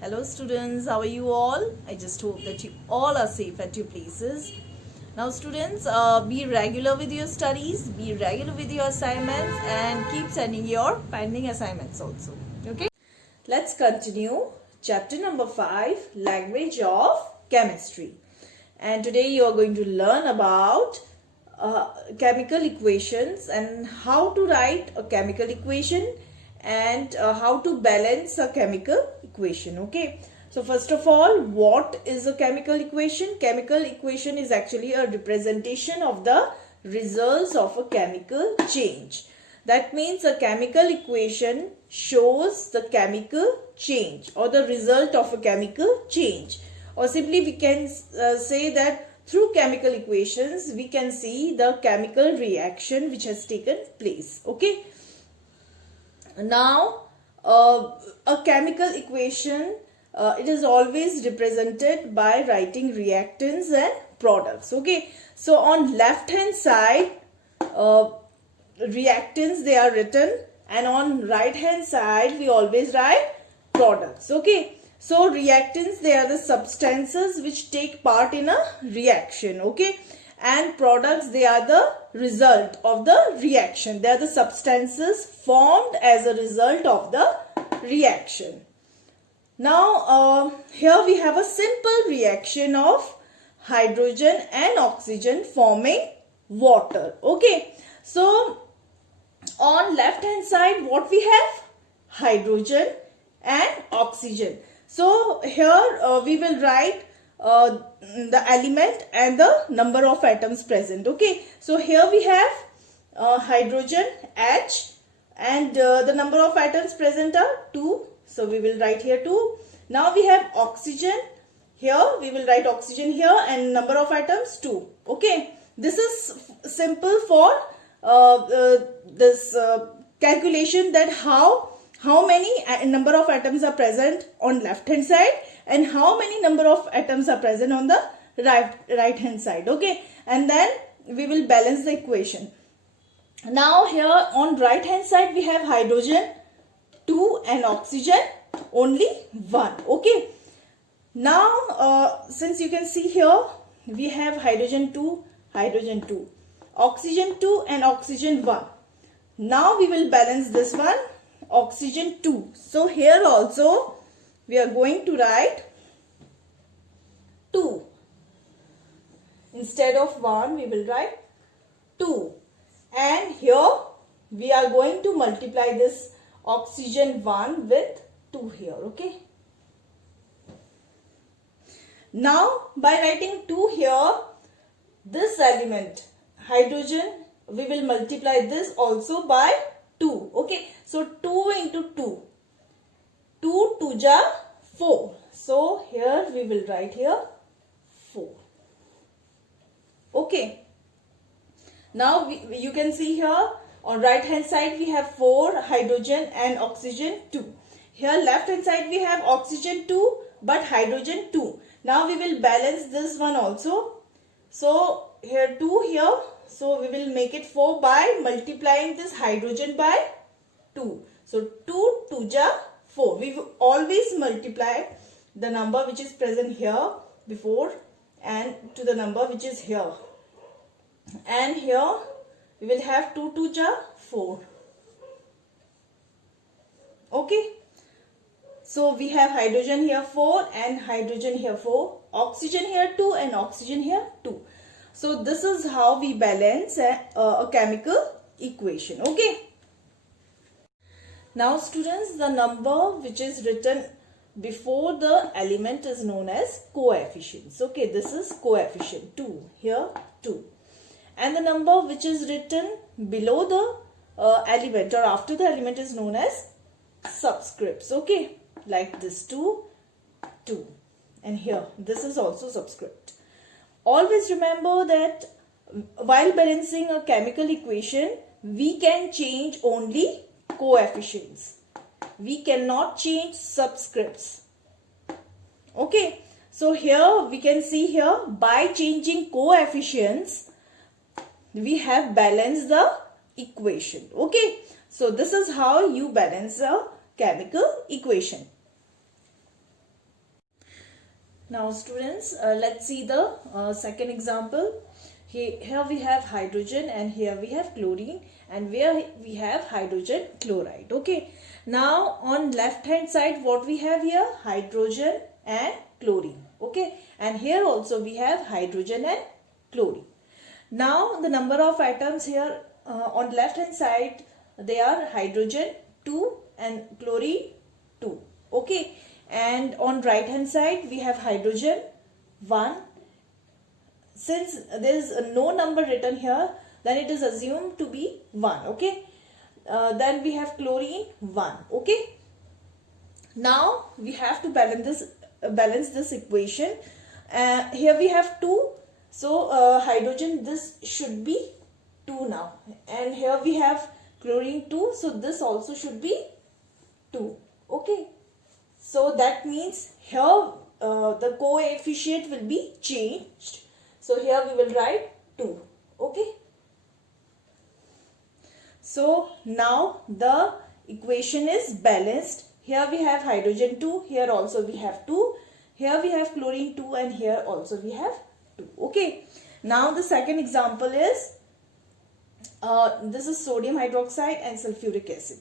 Hello students, how are you all? I just hope that you all are safe at your places. Now students, be regular with your studies, be regular with your assignments and keep sending your pending assignments also. Okay? Let's continue. Chapter number 5, Language of Chemistry. And today you are going to learn about chemical equations and how to write a chemical equation and how to balance a chemical equation. Okay, so first of all, what is a chemical equation? Chemical equation is actually a representation of the results of a chemical change. That means a chemical equation shows the chemical change or the result of a chemical change, or simply we can say that through chemical equations we can see the chemical reaction which has taken place. Okay, now a chemical equation, it is always represented by writing reactants and products. Okay, so on left hand side reactants they are written, and on right hand side we always write products. Okay, so reactants, they are the substances which take part in a reaction. Okay, and products, they are the result of the reaction. They are the substances formed as a result of the reaction. Now here we have a simple reaction of hydrogen and oxygen forming water. Okay, so on left hand side what we have? Hydrogen and oxygen. So here we will write the element and the number of atoms present. Okay, so here we have hydrogen H, and the number of atoms present are 2. So we will write here 2. Now we have oxygen. Here we will write oxygen here, and number of atoms 2. Okay, this is simple for this calculation, that how many number of atoms are present on left hand side and how many number of atoms are present on the right hand side. Okay, and then we will balance the equation. Now here on right hand side we have hydrogen 2 and oxygen only 1. Okay, now since you can see here we have hydrogen 2, oxygen 2 and oxygen 1. Now we will balance this one, oxygen 2. So here also we are going to write 2. Instead of 1 we will write 2. And here we are going to multiply this oxygen 1 with 2 here. Okay. Now by writing 2 here, this element hydrogen, we will multiply this also by 2. Okay, so 2 into 2, 2 2 ja 4. So here we will write here 4. Okay, now you can see here on right hand side we have 4 hydrogen and oxygen 2. Here left hand side we have oxygen 2 but hydrogen 2. Now we will balance this one also. So here 2 here. So we will make it 4 by multiplying this hydrogen by 2. So 2 2 ja 4. We will always multiply the number which is present here before and to the number which is here. And here we will have 2 2 ja 4. Okay. So we have hydrogen here 4 and hydrogen here 4. Oxygen here 2 and oxygen here 2. So this is how we balance a chemical equation. Okay. Now students, the number which is written before the element is known as coefficients. Okay, this is coefficient 2. Here 2. And the number which is written below the element or after the element is known as subscripts. Okay, like this 2, 2. And here this is also subscript. Always remember that while balancing a chemical equation, we can change only coefficients. We cannot change subscripts. Okay, so here we can see here by changing coefficients, we have balanced the equation. Okay, so this is how you balance a chemical equation. Now students, let's see the second example. Here we have hydrogen and here we have chlorine, and where we have hydrogen chloride. Okay. Now on left hand side, what we have here? Hydrogen and chlorine. Okay. And here also we have hydrogen and chlorine. Now the number of atoms here on left hand side, they are hydrogen 2 and chlorine 2. Okay. And on right hand side we have hydrogen 1. Since there is no number written here, then it is assumed to be 1. Okay. Then we have chlorine 1. Okay. Now we have to balance this equation. Here we have 2. So hydrogen, this should be 2 now. And here we have chlorine 2. So this also should be 2. Okay. So that means here the coefficient will be changed. So here we will write 2. Okay. So now the equation is balanced. Here we have hydrogen 2. Here also we have 2. Here we have chlorine 2 and here also we have 2. Okay. Now the second example is this is sodium hydroxide and sulfuric acid.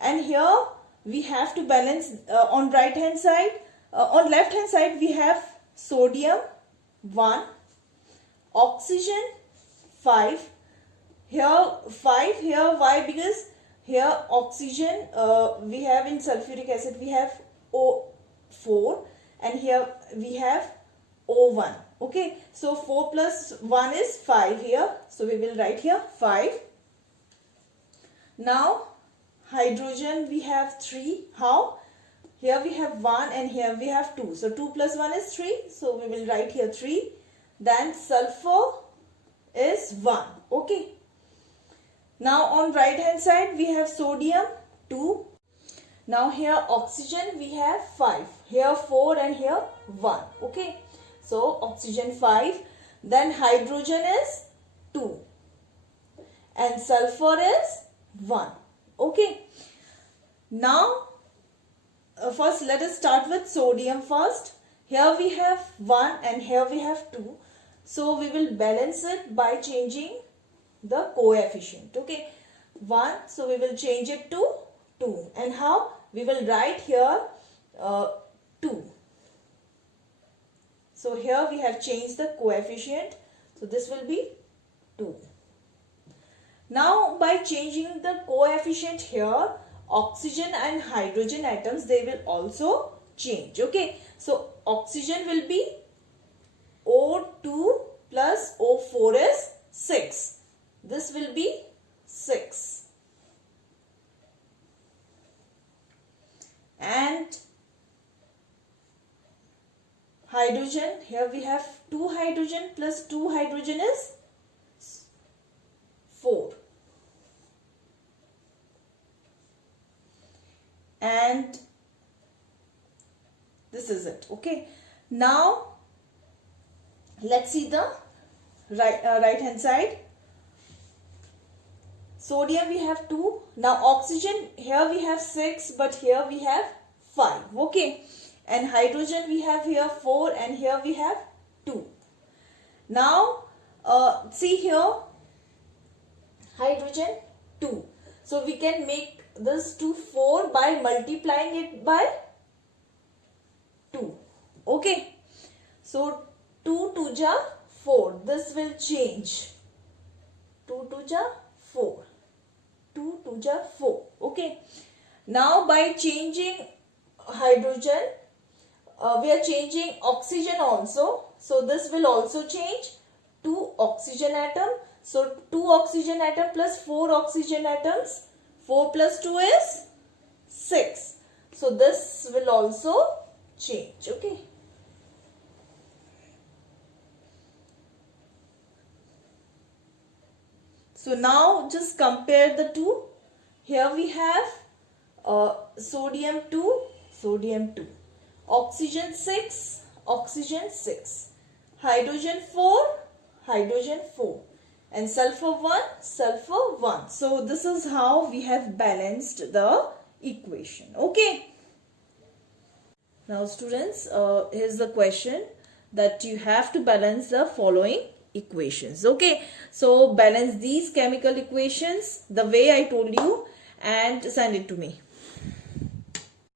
And here we have to balance on right hand side. On left hand side we have sodium 1, oxygen 5. Here 5, here why? Because here oxygen we have in sulfuric acid we have O4 and here we have O1. Okay, so 4 plus 1 is 5 here. So we will write here 5. Now hydrogen we have 3. How? Here we have 1 and here we have 2. So 2 plus 1 is 3. So we will write here 3. Then sulfur is 1. Okay. Now on right hand side we have sodium 2. Now here oxygen we have 5. Here 4 and here 1. Okay. So oxygen 5. Then hydrogen is 2. And sulfur is 1. Okay. Now first let us start with sodium first. Here we have 1 and here we have 2. So we will balance it by changing the coefficient. Okay. 1. So we will change it to 2. And how? We will write here 2. So here we have changed the coefficient. So this will be 2. Now by changing the coefficient here, oxygen and hydrogen atoms, they will also change. Okay. So oxygen will be O2 plus O4 is 6. This will be 6. And hydrogen, here we have 2 hydrogen plus 2 hydrogen is 4. And this is it. Okay. Now let's see the right hand side. Sodium we have 2. Now oxygen, here we have 6 but here we have 5. Okay. And hydrogen we have here 4 and here we have 2. Now see here hydrogen 2. So we can make this to 4 by multiplying it by 2. Okay. So 2 to ja 4. This will change. 2 to ja 4. 2 to ja 4. Okay. Now by changing hydrogen, we are changing oxygen also. So this will also change 2 oxygen atom. So 2 oxygen atom plus 4 oxygen atoms. 4 plus 2 is 6. So this will also change. Okay. So now just compare the two. Here we have sodium 2, sodium 2. Oxygen 6, oxygen 6. Hydrogen 4, hydrogen 4. And sulfur 1, sulfur 1. So this is how we have balanced the equation. Okay. Now students, here's the question that you have to balance the following equations. Okay, so balance these chemical equations the way I told you and send it to me.